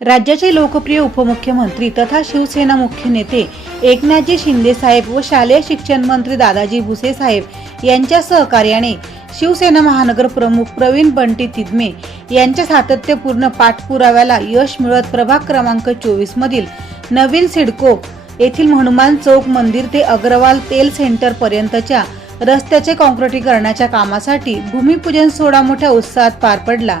राज्याचे लोकप्रिय उपमुख्यमंत्री तथा शिवसेना मुख्य नेते एकनाथजी शिंदे साहेब व शालेय शिक्षण मंत्री दादाजी भुसे साहेब यांच्या सहकार्याने शिवसेना महानगर प्रमुख प्रवीण बंटी तिदमे यांच्या सातत्यपूर्ण पाठपुराव्याला यश मिळत प्रभाग क्रमांक चोवीस मधील नवीन सिडको येथील हनुमान चौक मंदिर ते अग्रवाल तेल सेंटर पर्यंतच्या रस्त्याचे काँक्रिटीकरणाच्या कामासाठी भूमिपूजन सोहळा मोठ्या उत्साहात पार पडला.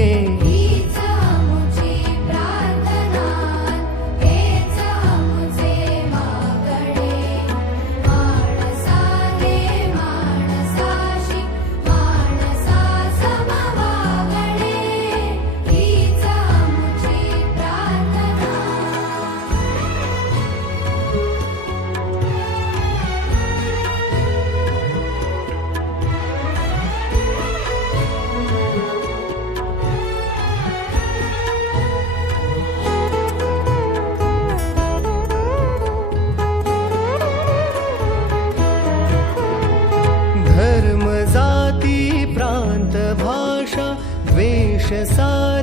धर्म जाती प्रांत भाषा द्वेष सारे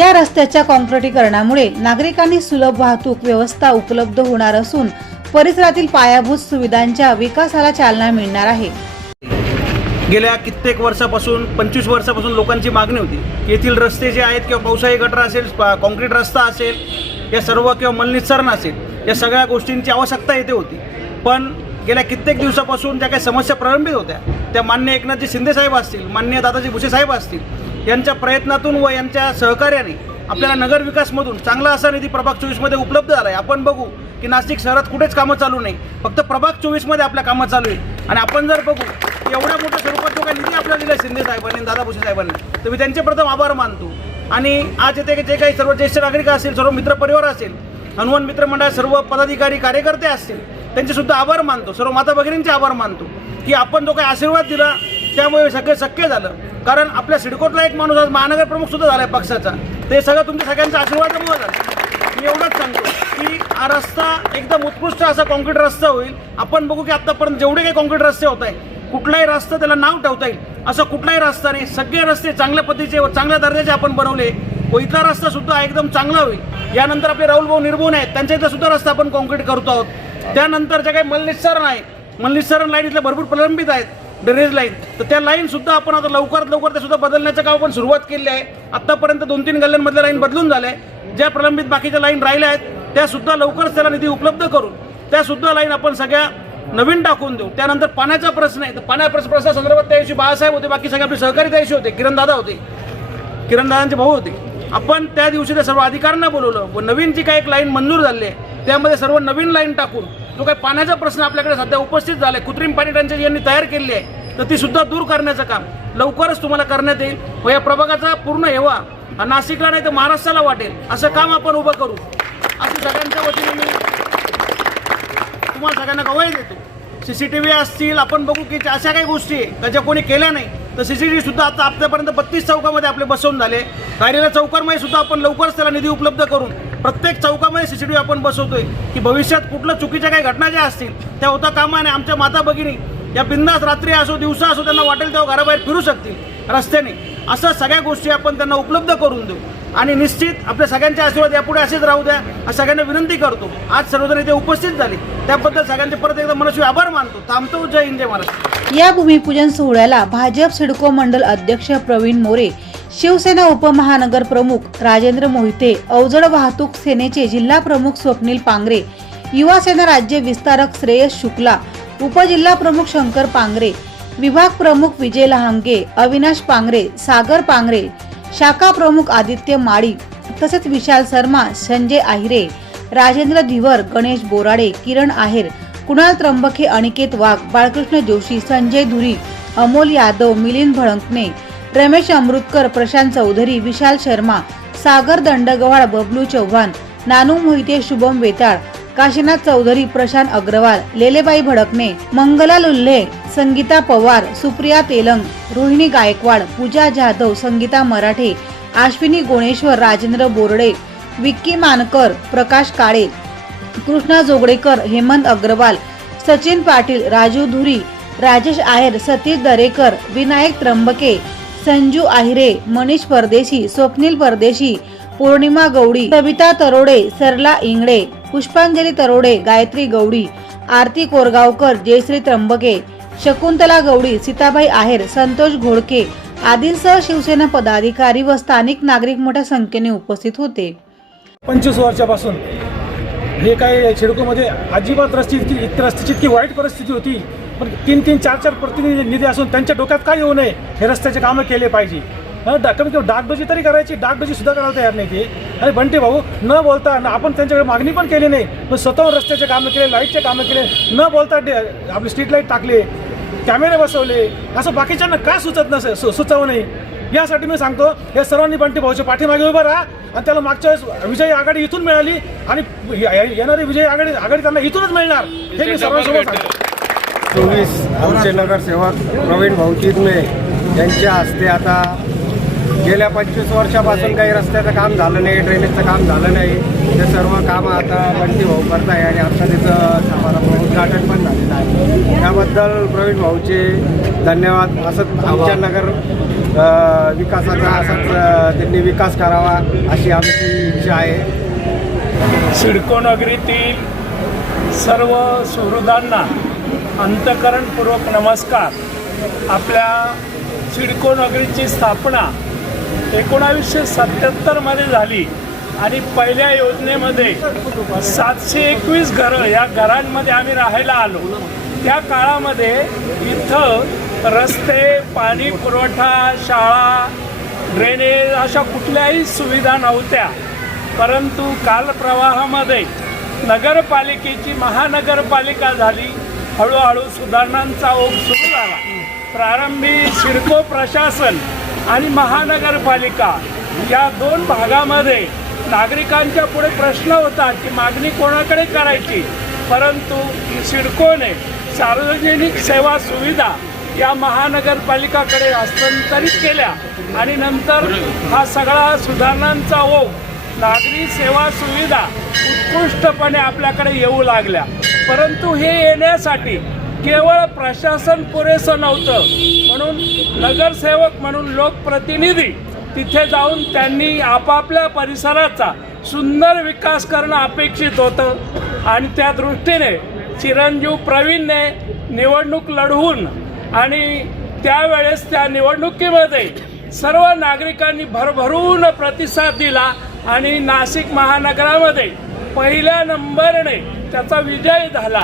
या रस्त्याच्या कॉन्क्रिटीकरणामुळे नागरिकांनी सुलभ वाहतूक व्यवस्था उपलब्ध होणार असून परिसरातील पायाभूत सुविधांच्या विकासाला चालना मिळणार आहे. गेल्या कित्येक वर्षापासून पंचवीस वर्षापासून लोकांची मागणी होती येथील रस्ते जे आहेत किंवा पावसाळी गटर असेल कॉन्क्रीट काँक्रीट रस्ता असेल या सर्व किंवा मलनिसरण असेल या सगळ्या गोष्टींची आवश्यकता येथे होती. पण गेल्या कित्येक दिवसापासून ज्या काही समस्या प्रलंबित होत्या त्या मान्य एकनाथजी शिंदेसाहेब असतील मान्य दादाजी भुसे साहेब असतील यांच्या प्रयत्नातून व यांच्या सहकार्याने आपल्याला नगरविकासमधून चांगला असा निधी प्रभाग चोवीसमध्ये उपलब्ध झाला आहे आपण बघू की नाशिक शहरात कुठेच कामं चालू नाही. फक्त प्रभाग चोवीसमध्ये आपल्या कामं चालू आहे आणि आपण जर बघू की एवढ्या मोठ्या स्वरूपात जो काही निधी आपल्याला दिला शिंदे साहेबांनी आणि दादा भुसे साहेबांनी तर मी त्यांचे प्रथम आभार मानतो. आणि आज येथे जे काही सर्व ज्येष्ठ नागरिक असतील सर्व मित्रपरिवार असेल हनुमान मित्र मंडळ सर्व पदाधिकारी कार्यकर्ते असतील त्यांचे सुद्धा आभार मानतो. सर्व माता भगिनींचे आभार मानतो की आपण जो काही आशीर्वाद दिला त्यामुळे सगळं शक्य झालं. कारण आपल्या सिडकोतला एक माणूस आज महानगर प्रमुख सुद्धा झाला आहे पक्षाचा. ते सगळं तुमच्या सगळ्यांचा आशीर्वादामुळे झालं. मी एवढंच सांगतो की हा रस्ता एकदम उत्कृष्ट असा कॉन्क्रीट रस्ता होईल. आपण बघू की आतापर्यंत जेवढे काही कॉन्क्रीट रस्ते होत आहे कुठलाही रस्ता त्याला नाव ठेवता येईल. असं कुठलाही रस्ता नाही. सगळे रस्ते चांगल्या पद्धतीचे व चांगल्या दर्जाचे आपण बनवले. व इथला रस्ता सुद्धा एकदम चांगला होईल. यानंतर आपले राहुल भाऊ निर्भून आहेत. त्यांच्या इथं सुद्धा रस्ता आपण कॉन्क्रीट करतो आहोत. त्यानंतर जे काही मलनिस्सरण आहे मलनिस्सरण लाईन इथलं भरपूर प्रलंबित आहेत. ड्रेनेज लाईन तर त्या लाईनसुद्धा आपण आता लवकरात लवकर त्यासुद्धा बदलण्याचं काम आपण सुरुवात केली आहे. आत्तापर्यंत दोन तीन गल्ल्यांमधल्या लाईन बदलून झाल्या. आहे ज्या प्रलंबित बाकीच्या लाईन राहिल्या आहेत त्यासुद्धा लवकरच त्याला निधी उपलब्ध करून त्यासुद्धा लाईन आपण सगळ्या नवीन टाकून देऊ. त्यानंतर पाण्याचा प्रश्न आहे. तर पाण्या प्रश्नासंदर्भात त्या दिवशी बाळासाहेब होते बाकी सगळे आपले सहकारी त्या दिवशी होते. किरण दादा होते. किरण दादांचे भाऊ होते. आपण त्या दिवशी त्या सर्व अधिकाऱ्यांना बोलवलं. व नवीन जी काही एक लाईन मंजूर झाली आहे त्यामध्ये सर्व नवीन लाईन टाकून जो काही पाण्याचा प्रश्न आपल्याकडे सध्या उपस्थित झाला आहे कृत्रिम पाणी टंचाई यांनी तयार केली आहे तर ती सुद्धा दूर करण्याचं काम लवकरच तुम्हाला करण्यात येईल. व या प्रभागाचा पूर्ण हेवा हा नाशिकला नाही तर महाराष्ट्राला वाटेल असं काम आपण उभं करू. असं सगळ्यांच्या वतीने मी तुम्हाला सगळ्यांना गवाही देतो. सी सी टी व्ही असतील आपण बघू की अशा काही गोष्टी आहे का ज्या कोणी केल्या नाही तर सी सी टी व्ही सुद्धा आता आतापर्यंत बत्तीस चौकामध्ये आपले बसवून झाले. राहिलेल्या चौकांमध्ये सुद्धा आपण लवकरच त्याला निधी उपलब्ध करून प्रत्येक चौकामध्ये सी सी टी व्ही आपण बसवतोय की भविष्यात कुठलं चुकीच्या काही घटना ज्या असतील त्या होता कामा नये. आमच्या माता भगिनी या बिंदास रात्री असो दिवसा असो त्यांना वाटेल तेव्हा घराबाहेर फिरू शकतील रस्त्याने. असं सगळ्या गोष्टी आपण त्यांना उपलब्ध करून देऊ. आणि निश्चित आपल्या सगळ्यांचे आशीर्वाद यापुढे असेच राहू द्या. आज सगळ्यांना विनंती करतो. आज सर्वजण इथे उपस्थित झाले. त्याबद्दल सगळ्यांचे परत एकदा मनस्वी आभार मानतो. थांबतो. जय हिंद जय महाराष्ट्र. या भूमिपूजन सोहळ्याला भाजप सिडको मंडल अध्यक्ष प्रवीण मोरे शिवसेना उपमहानगर प्रमुख राजेंद्र मोहिते अवजड वाहतूक सेनेचे जिल्हा प्रमुख स्वप्नील पांगरे युवा सेना राज्य विस्तारक श्रेयस शुक्ला उपजिल्हा प्रमुख शंकर पांगरे विभाग प्रमुख विजय लहांगे अविनाश पांगरे सागर पांगरे शाखा प्रमुख आदित्य माळी तसेच विशाल शर्मा संजय आहिरे राजेंद्र धिवर गणेश बोराडे किरण आहेर कुणाल त्र्यंबके अनिकेत वाघ बाळकृष्ण जोशी संजय धुरी अमोल यादव मिलिंद भडंकणे रमेश अमृतकर प्रशांत चौधरी विशाल शर्मा सागर दंडगवाळ बबलू चव्हाण नानू मोहिते शुभम वेताळ काशीनाथ चौधरी प्रशांत अग्रवाल लेलेबाई भडकणे मंगला लुल्हे संगीता पवार सुप्रिया तेलंग रोहिणी गायकवाड पूजा जाधव संगीता मराठे आश्विनी गोणेश्वर राजेंद्र बोर्डे विक्की मानकर प्रकाश काळे कृष्णा जोगडेकर हेमंत अग्रवाल सचिन पाटील राजू धुरी राजेश आहेर सतीश दरेकर विनायक त्र्यंबके संजू आहिरे मनीष परदेशी स्वप्नील परदेशी पौर्णिमा गौडी सविता तरोडे सरला इंगडे पुष्पांजली तरोडे गायत्री गौडी आरती कोरगावकर जयश्री त्र्यंबके शकुंतला गौडी सीताबाई आहेर संतोष घोडके आदींसह शिवसेना पदाधिकारी व स्थानिक नागरिक मोठ्या संख्येने उपस्थित होते. पंचवीस वर्षापासून हे काय सिडकोमध्ये अजिबात रस्ती इतकी इतकी रस्त्याची इतकी वाईट परिस्थिती होती. पण तीन तीन चार चार प्रतिनिधी निधी असून त्यांच्या डोक्यात काय येऊ नये हे रस्त्याचे कामं केले पाहिजे. कमीत कमी डागडोजी तरी करायची. डागडोजी सुद्धा करायला तयार नाही ते. आणि बंटे भाऊ न बोलता न आपण त्यांच्याकडे मागणी पण केली नाही. पण स्वतःहून रस्त्याचे कामं केले लाईटचे कामं केले न बोलता आपले स्ट्रीट लाइट टाकले कॅमेरे बसवले असं बाकीच्यांना का सुचत नसे सु सुचवू नाही यासाठी मी सांगतो हे सर्वांनी बंटी भाऊच्या पाठीमागे उभं राहा आणि त्याला मागच्या वेळेस विजयी आघाडी इथून मिळाली आणि ये- येणारी विजयी आघाडी आघाडी त्यांना इथूनच मिळणार. हे मी सर्वांसमोर सांगतो. चोवीस आमचे नगरसेवक प्रवीण भाऊचिदमे यांच्या हस्ते आता गेल्या पंचवीस वर्षापासून काही रस्त्याचं काम झालं नाही ड्रेनेजचं काम झालं नाही. ते सर्व कामं आता बंटी भाऊ करत आहे आणि आता त्याचं समारंभ उद्घाटन पण झालेलं आहे. त्याबद्दल प्रवीण भाऊचे धन्यवाद. असंच आमच्या नगर विकासाचा असाच त्यांनी विकास करावा अशी आमची इच्छा आहे. सिडको नगरीतील सर्व सुहृदांना अंतकरणपूर्वक नमस्कार. आपल्या सिडको नगरीची स्थापना एकोणावीसशे सत्याहत्तरमध्ये झाली आणि पहिल्या योजनेमध्ये सातशे एकवीस घरं या घरांमध्ये आम्ही राहायला आलो. त्या काळामध्ये इथं रस्ते पाणी पुरवठा शाळा ड्रेनेज अशा कुठल्याही सुविधा नव्हत्या. परंतु कालप्रवाहामध्ये नगरपालिकेची महानगरपालिका झाली. हळूहळू सुधारणांचा ओघ सुरू झाला. प्रारंभी सिडको प्रशासन आणि महानगरपालिका या दोन भागामध्ये नागरिकांच्या पुढे प्रश्न होता की मागणी कोणाकडे करायची? परंतु सिडकोने सार्वजनिक सेवा सुविधा या महानगरपालिकाकडे हस्तांतरित केल्या आणि नंतर हा सगळा सुधारणांचा ओघ नागरी सेवा सुविधा उत्कृष्टपणे आपल्याकडे येऊ लागल्या. परंतु हे येण्यासाठी केवळ प्रशासन पुरेसं नव्हतं. म्हणून नगरसेवक म्हणून लोकप्रतिनिधी तिथे जाऊन त्यांनी आपापल्या परिसराचा सुंदर विकास करणं अपेक्षित होतं. आणि त्या दृष्टीने चिरंजीव प्रवीणने निवडणूक लढवून आणि त्यावेळेस त्या निवडणुकीमध्ये सर्व नागरिकांनी भरभरून प्रतिसाद दिला आणि नाशिक महानगरामध्ये पहिल्या नंबरने त्याचा विजय झाला.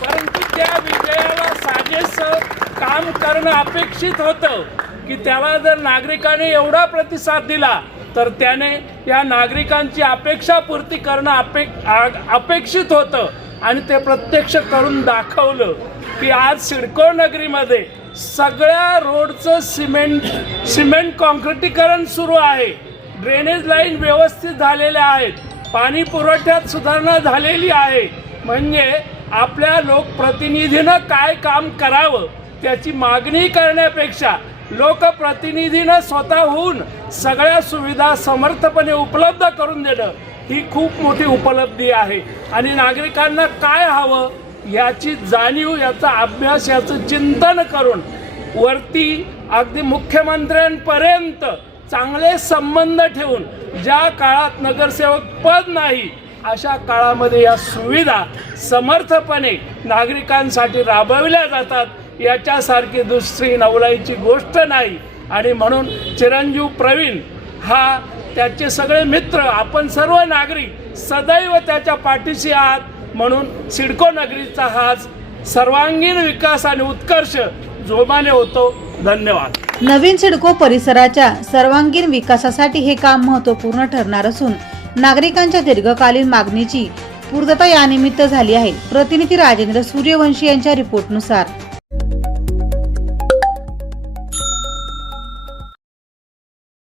परंतु त्या विजयाला साजेसं काम करणं अपेक्षित होतं की त्याला जर नागरिकाने एवढा प्रतिसाद दिला तर त्याने या नागरिकांची अपेक्षापूर्ती करणं अपे आ- अपेक्षित होतं. आणि ते प्रत्यक्ष करून दाखवलं की आज सिडको नगरीमध्ये सगळ्या रोडचं सिमेंट सिमेंट कॉन्क्रिटीकरण सुरू आहे. ड्रेनेज लाईन व्यवस्थित झालेल्या आहेत. पाणी पुरवठ्यात सुधारणा झालेली आहे. म्हणजे आपल्या लोकप्रतिनिधीनं काय काम करावं त्याची मागणी करण्यापेक्षा लोकप्रतिनिधीनं स्वतःहून सगळ्या सुविधा समर्थपणे उपलब्ध करून देणं ही खूप मोठी उपलब्धी आहे. आणि नागरिकांना काय हवं याची जाणीव याचा अभ्यास याचं चिंतन करून वरती अगदी मुख्यमंत्र्यांपर्यंत चांगले संबंध ठेवून ज्या काळात नगरसेवक पद नाही अशा काळामध्ये या सुविधा समर्थपणे नागरिकांसाठी राबविल्या जातात. याच्यासारखी दुसरी नवलाईची गोष्ट नाही. आणि म्हणून चिरंजीव प्रवीण हा त्याचे सगळे मित्र आपण सर्व नागरिक सदैव त्याच्या पाठीशी आहात. म्हणून सिडको नगरीचा हाच सर्वांगीण विकास आणि उत्कर्ष जोमाने होतो. धन्यवाद. नवीन सिडको परिसराच्या सर्वांगीण विकासासाठी हे काम महत्त्वपूर्ण ठरणार असून नागरिकांच्या दीर्घकालीन मागणीची पूर्तता यानिमित्त झाली आहे. प्रतिनिधी राजेंद्र सूर्यवंशी यांच्या रिपोर्टनुसार.